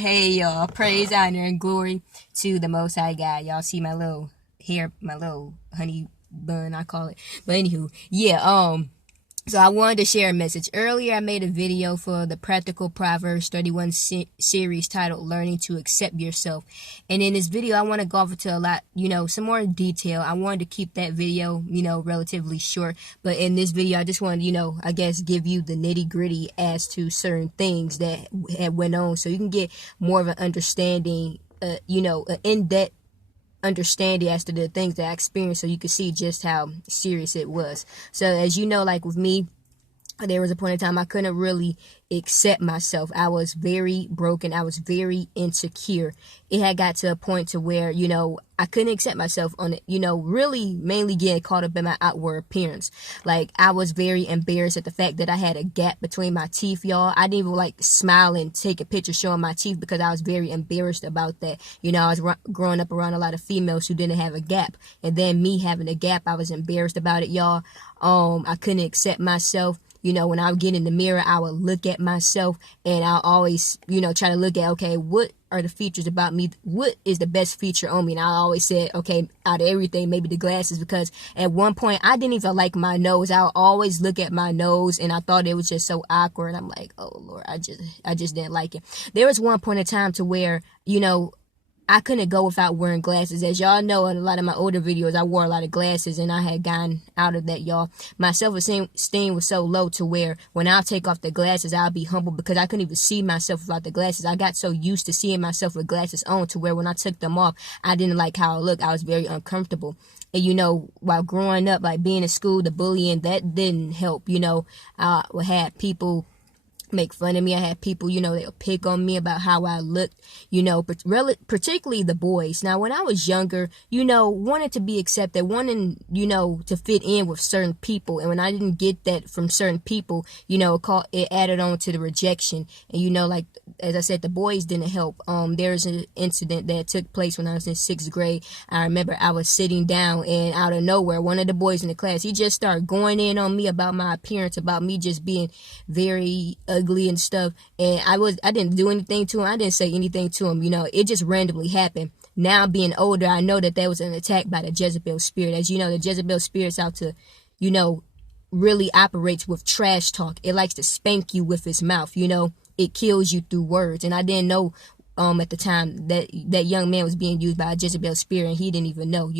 Hey y'all, praise, honor, and glory to the Most High God. Y'all see my little hair, my little honey bun, I call it. But anywho, yeah, so I wanted to share a message. Earlier, I made a video for the Practical Proverbs 31 series titled Learning to Accept Yourself. And in this video, I want to go over to a lot, some more detail. I wanted to keep that video, relatively short. But in this video, I just wanted, I guess, give you the nitty gritty as to certain things that had went on. So you can get more of an understanding, an in-depth understanding as to the things that I experienced, so you could see just how serious it was. So as you know, like with me, there was a point in time I couldn't really accept myself. I was very broken. I was very insecure. It had got to a point to where, I couldn't accept myself on it, really mainly getting caught up in my outward appearance. Like, I was very embarrassed at the fact that I had a gap between my teeth, y'all. I didn't even smile and take a picture showing my teeth because I was very embarrassed about that. I was growing up around a lot of females who didn't have a gap. And then me having a gap, I was embarrassed about it, y'all. I couldn't accept myself. When I would get in the mirror, I would look at myself and I'll always, try to look at, okay, what are the features about me? What is the best feature on me? And I always said, okay, out of everything, maybe the glasses, because at one point I didn't even like my nose. I would always look at my nose and I thought it was just so awkward. I'm like, oh Lord, I just didn't like it. There was one point in time to where, I couldn't go without wearing glasses. As y'all know, in a lot of my older videos, I wore a lot of glasses and I had gotten out of that, y'all. My self-esteem was so low to where when I'll take off the glasses, I'll be humble because I couldn't even see myself without the glasses. I got so used to seeing myself with glasses on to where when I took them off, I didn't like how I looked. I was very uncomfortable. And, while growing up, like being in school, the bullying, that didn't help. I had people make fun of me. I had people, they'll pick on me about how I looked, but really, particularly the boys. Now, when I was younger, wanted to be accepted, wanting, to fit in with certain people. And when I didn't get that from certain people, it added on to the rejection. And, like, as I said, the boys didn't help. There's an incident that took place when I was in 6th grade. I remember I was sitting down and out of nowhere, one of the boys in the class, he just started going in on me about my appearance, about me just being very ugly and stuff, and I didn't do anything to him. I didn't say anything to him. It just randomly happened. Now being older, I know that was an attack by the Jezebel spirit. As you know, the Jezebel spirit's out to, really operates with trash talk. It likes to spank you with its mouth. It kills you through words. And I didn't know at the time that young man was being used by a Jezebel spirit, and he didn't even know.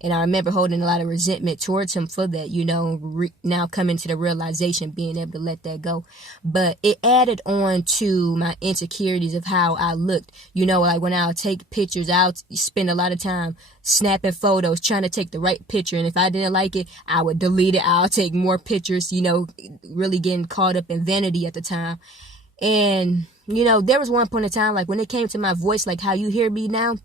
And I remember holding a lot of resentment towards him for that, now coming to the realization, being able to let that go. But it added on to my insecurities of how I looked. Like when I would take pictures, I would spend a lot of time snapping photos, trying to take the right picture. And if I didn't like it, I would delete it. I'll take more pictures, really getting caught up in vanity at the time. And, there was one point in time, like when it came to my voice, like how you hear me now,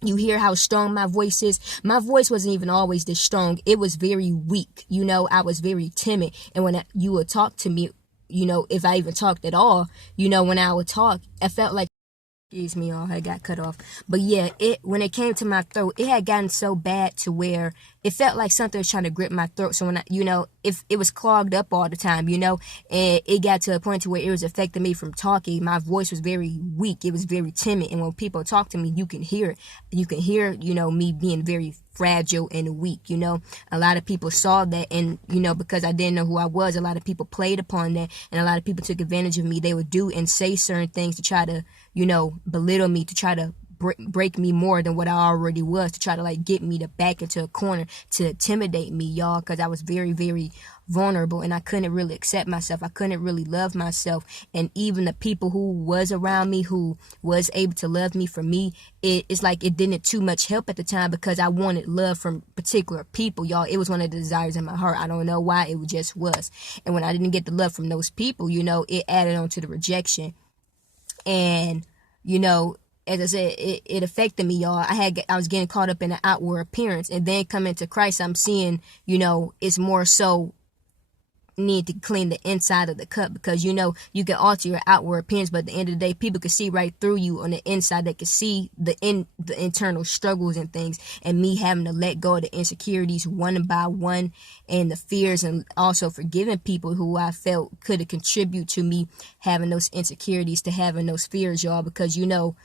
you hear how strong my voice is. My voice wasn't even always this strong. It was very weak. I was very timid. And when you would talk to me, if I even talked at all, when I would talk, I felt like, excuse me, y'all, I got cut off. But yeah, when it came to my throat, it had gotten so bad to where it felt like something was trying to grip my throat. So when if it was clogged up all the time, and it got to a point to where it was affecting me from talking. My voice was very weak. It was very timid. And when people talk to me, you can hear it. You can hear, me being very fragile and weak. A lot of people saw that, and, because I didn't know who I was, a lot of people played upon that, and a lot of people took advantage of me. They would do and say certain things to try to, belittle me, to try to break me more than what I already was, to try to get me to back into a corner, to intimidate me, y'all, because I was very, very vulnerable and I couldn't really accept myself. I couldn't really love myself. And even the people who was around me, who was able to love me for me, it's like it didn't too much help at the time because I wanted love from particular people, y'all. It was one of the desires in my heart. I don't know why, it just was. And when I didn't get the love from those people, it added on to the rejection. And, as I said, it affected me, y'all. I was getting caught up in the outward appearance, and then coming to Christ, I'm seeing, it's more so need to clean the inside of the cup, because you know you can alter your outward appearance, but at the end of the day, people can see right through you on the inside. They can see the internal struggles and things, and me having to let go of the insecurities one by one, and the fears, and also forgiving people who I felt could have contributed to me having those insecurities, to having those fears, y'all, because you know,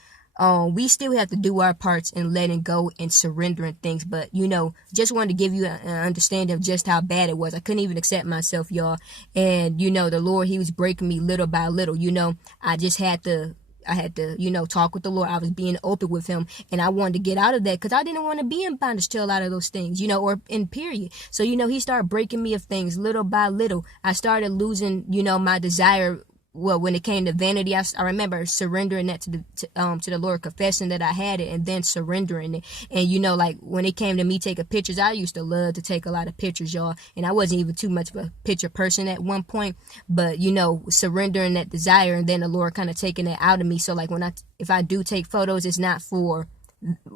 we still have to do our parts in letting go and surrendering things. But, you know, just wanted to give you an understanding of just how bad it was. I couldn't even accept myself, y'all. And, you know, the Lord, he was breaking me little by little. You know, I had to, you know, talk with the Lord. I was being open with him, and I wanted to get out of that because I didn't want to be in bondage to a lot of those things, you know, or in period. So, you know, he started breaking me of things little by little. I started losing, you know, my desire. Well, when it came to vanity, I remember surrendering that to the Lord, confessing that I had it, and then surrendering it. And, you know, like when it came to me taking pictures, I used to love to take a lot of pictures, y'all. And I wasn't even too much of a picture person at one point, but, you know, surrendering that desire, and then the Lord kind of taking it out of me. So like if I do take photos, it's not for,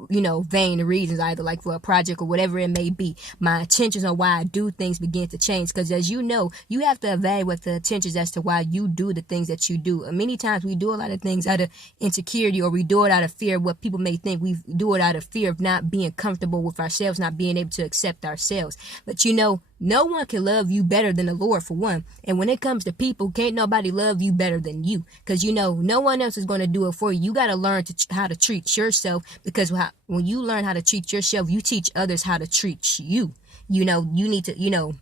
you know, vain reasons, either like for a project or whatever it may be. My intentions on why I do things begin to change, because as you know, you have to evaluate the intentions as to why you do the things that you do. And many times we do a lot of things out of insecurity, or we do it out of fear of what people may think. We do it out of fear of not being comfortable with ourselves, not being able to accept ourselves. But you know, no one can love you better than the Lord, for one. And when it comes to people, can't nobody love you better than you, because you know no one else is going to do it for you. You got to learn how to treat yourself, because when you learn how to treat yourself, you teach others how to treat you. You know, you need to, you know,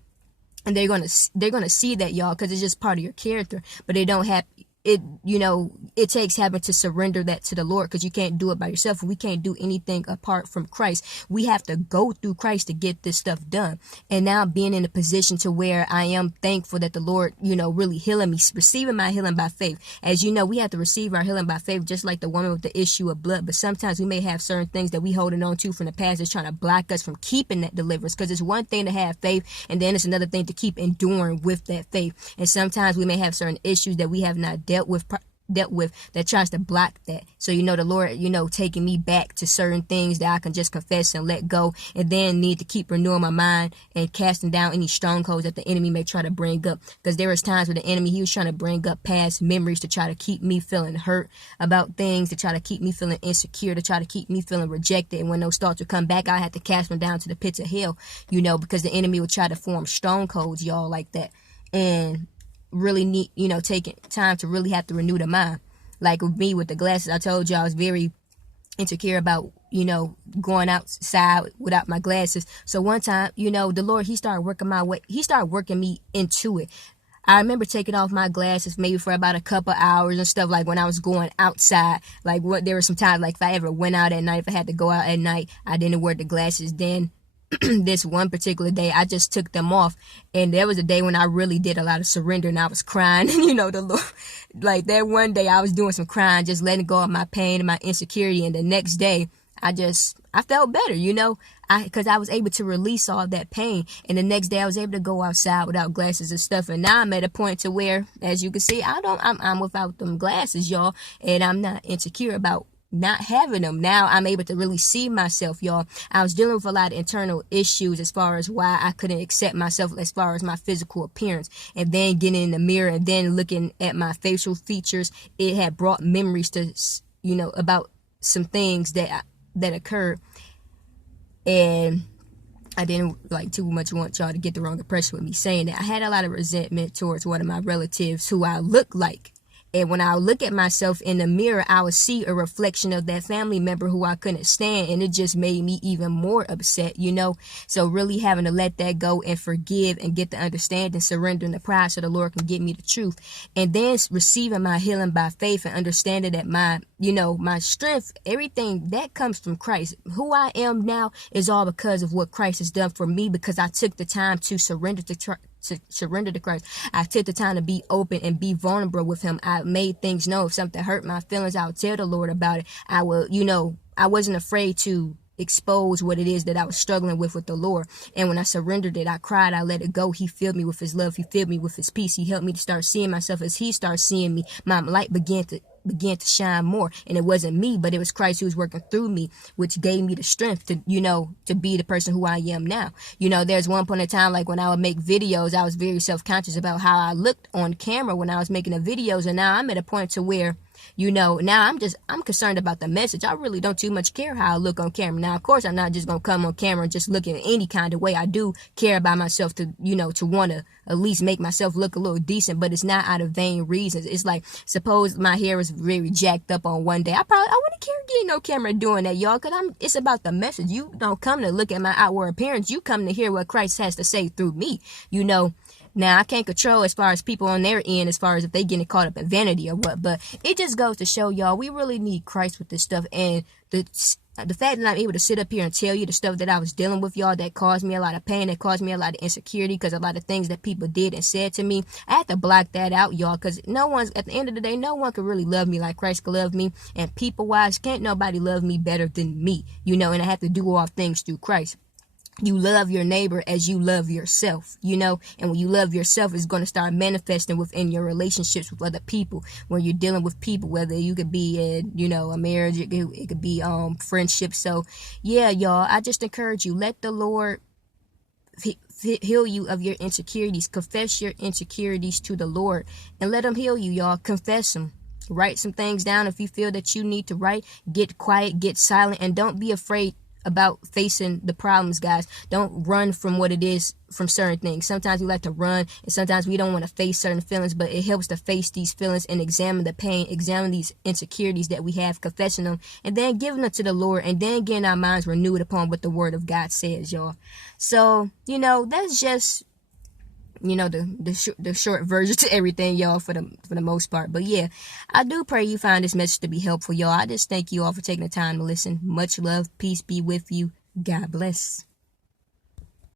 and they're gonna see that, y'all, because it's just part of your character. But they don't have it. You know, it takes having to surrender that to the Lord, because you can't do it by yourself. We can't do anything apart from Christ. We have to go through Christ to get this stuff done. And now being in a position to where I am thankful that the Lord, you know, really healing me, receiving my healing by faith. As you know, we have to receive our healing by faith, just like the woman with the issue of blood. But sometimes we may have certain things that we holding on to from the past that's trying to block us from keeping that deliverance, because it's one thing to have faith, and then it's another thing to keep enduring with that faith. And sometimes we may have certain issues that we have not dealt with that tries to block that. So, you know, the Lord, you know, taking me back to certain things that I can just confess and let go, and then need to keep renewing my mind and casting down any strongholds that the enemy may try to bring up. Because there was times where the enemy, he was trying to bring up past memories to try to keep me feeling hurt about things, to try to keep me feeling insecure, to try to keep me feeling rejected. And when those thoughts would come back, I had to cast them down to the pits of hell, you know, because the enemy would try to form strongholds, y'all, like that. And really need, you know, taking time to really have to renew the mind. Like with me with the glasses, I told you I was very insecure about, you know, going outside without my glasses. So one time, you know, the Lord, he started working me into it. I remember taking off my glasses maybe for about a couple hours and stuff, like when I was going outside. Like there were some times, like if I ever went out at night, if I had to go out at night, I didn't wear the glasses then. This one particular day, I just took them off, and there was a day when I really did a lot of surrender, and I was crying. And you know, the Lord, like that one day I was doing some crying, just letting go of my pain and my insecurity. And the next day I felt better, you know, because I was able to release all that pain. And the next day I was able to go outside without glasses and stuff. And now I'm at a point to where, as you can see, I'm without them glasses, y'all, and I'm not insecure about not having them. Now I'm able to really see myself, y'all. I was dealing with a lot of internal issues as far as why I couldn't accept myself as far as my physical appearance. And then getting in the mirror and then looking at my facial features, it had brought memories to, you know, about some things that occurred. And I didn't like too much want y'all to get the wrong impression with me saying that. I had a lot of resentment towards one of my relatives who I look like. And when I look at myself in the mirror, I would see a reflection of that family member who I couldn't stand. And it just made me even more upset, you know. So really having to let that go and forgive and get the understanding, surrendering the pride so the Lord can give me the truth. And then receiving my healing by faith and understanding that my strength, everything that comes from Christ. Who I am now is all because of what Christ has done for me, because I took the time to surrender to Christ. I took the time to be open and be vulnerable with him. I made things known. If something hurt my feelings, I would tell the Lord about it. I wasn't afraid to expose what it is that I was struggling with the Lord. And when I surrendered it, I cried, I let it go. He filled me with his love. He filled me with his peace. He helped me to start seeing myself as he started seeing me. My light began to began to shine more. And it wasn't me, but it was Christ who was working through me, which gave me the strength to, to be the person who I am now. There's one point in time, like when I would make videos, I was very self-conscious about how I looked on camera when I was making the videos. And now I'm at a point to where, now I'm concerned about the message. I really don't too much care how I look on camera. Now, of course, I'm not just going to come on camera and just look in any kind of way. I do care about myself to, to want to at least make myself look a little decent, but it's not out of vain reasons. It's like, suppose my hair is very jacked up on one day. I wouldn't care getting no camera doing that, y'all, because it's about the message. You don't come to look at my outward appearance. You come to hear what Christ has to say through me, Now, I can't control as far as people on their end, as far as if they getting caught up in vanity or what, but it just goes to show y'all, we really need Christ with this stuff. And the fact that I'm able to sit up here and tell you the stuff that I was dealing with, y'all, that caused me a lot of pain, that caused me a lot of insecurity, because a lot of things that people did and said to me, I had to block that out, y'all, because at the end of the day, no one could really love me like Christ could love me. And people-wise, can't nobody love me better than me, and I have to do all things through Christ. You love your neighbor as you love yourself, and when you love yourself, it's going to start manifesting within your relationships with other people. When you're dealing with people, whether you could be in, a marriage, it could be friendship. So yeah, y'all, I just encourage you, let the Lord heal you of your insecurities. Confess your insecurities to the Lord and let him heal you, y'all. Confess them. Write some things down if you feel that you need to write. Get quiet, get silent, and don't be afraid about facing the problems, guys. Don't run from what it is, from certain things. Sometimes we like to run, and sometimes we don't want to face certain feelings, but it helps to face these feelings and examine the pain, examine these insecurities that we have, confessing them, and then giving them to the Lord, and then getting our minds renewed upon what the Word of God says, y'all. So, that's just the short version to everything, y'all, for the most part. But yeah, I do pray you find this message to be helpful, y'all. I just thank you all for taking the time to listen. Much love, peace be with you. God bless.